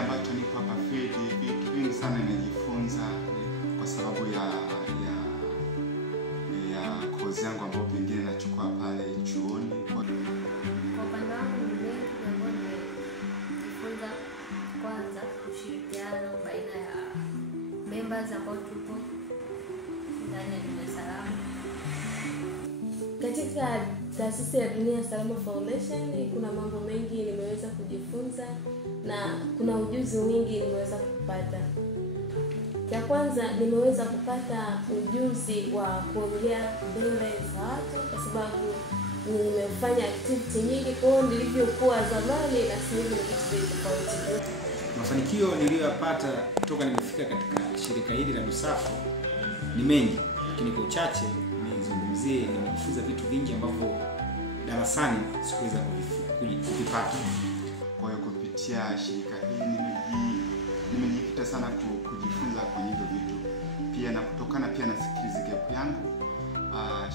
ambacho niko hapa field, vitu vingi sana nimejifunza kwa sababu ya kozi yangu ambayo pengine nachukua pale chuoni. Kwa upande wangu ni mengi ambayo nimejifunza. Kwanza, ushirikiano baina ya members ambao tupo ndani ya Dunia Salama. Katika taasisi ya Dunia Salama Foundation kuna mambo mengi nimeweza kujifunza na kuna ujuzi mwingi nimeweza kupata. Ya kwanza nimeweza kupata ujuzi wa kuongea mbele za watu kwa sababu nimefanya activity nyingi kwa nilivyokuwa zamani na sasa hivi ni vitu tofauti. Mafanikio niliyopata kutoka nimefika katika shirika hili la DUSAFO ni mengi, lakini kwa uchache nizungumzie nimejifunza vitu vingi ambavyo darasani sikuweza kuvipata. Kwa hiyo kupitia shirika hili nimejikita sana kujifunza kwenye hivyo vitu. Pia na kutokana pia na skills gap yangu,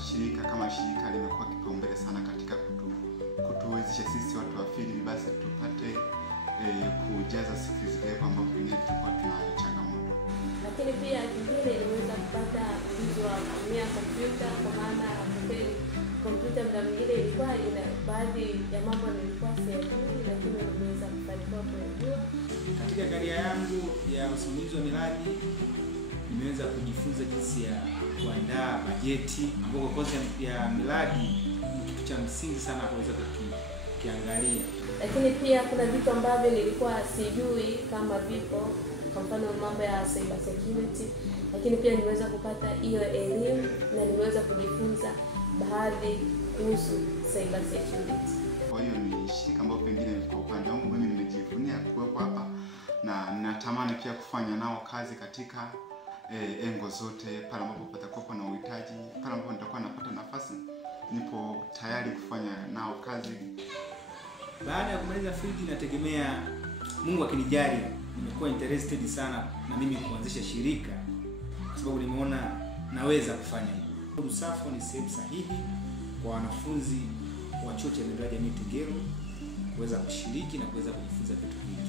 shirika kama shirika limekuwa kipaumbele sana katika kutuwezesha sisi watu wa field basi tupate kujaza skills gap ambapo pengine tulikuwa tunayo changamoto. Lakini pia kingine nimeweza kupata ujuzi wa kutumia kompyuta kwa maana kompyuta muda mwingine ilikuwa ina baadhi ya mambo nilikuwa siyajui, lakini nimeweza kufanikiwa kujua. Katika career yangu ya usimamizi wa miradi nimeweza kujifunza jinsi ya kuandaa bajeti, ambapo concept ya miradi ni kitu cha msingi sana kuweza kukiangalia. Lakini pia kuna vitu ambavyo nilikuwa sijui kama vipo, kwa mfano mambo ya cyber security, lakini pia nimeweza kupata hiyo elimu na nimeweza kujifunza baadhi kuhusu cyber security. Kwa hiyo ni shirika ambayo pengine kwa upande wangu mimi nimejivunia kuwepo hapa na ninatamani pia kufanya nao kazi katika engo zote. Pale ambapo patakuwa na uhitaji, pale ambapo nitakuwa napata nafasi, nipo tayari kufanya nao kazi. Baada ya kumaliza field nategemea Mungu akinijali nimekuwa interested sana na mimi kuanzisha shirika kwa sababu nimeona naweza kufanya hivyo. DUSAFO ni sehemu sahihi kwa wanafunzi wa chuo cha maendeleo ya jamii Tengeru kuweza kushiriki na kuweza kujifunza vitu vingi.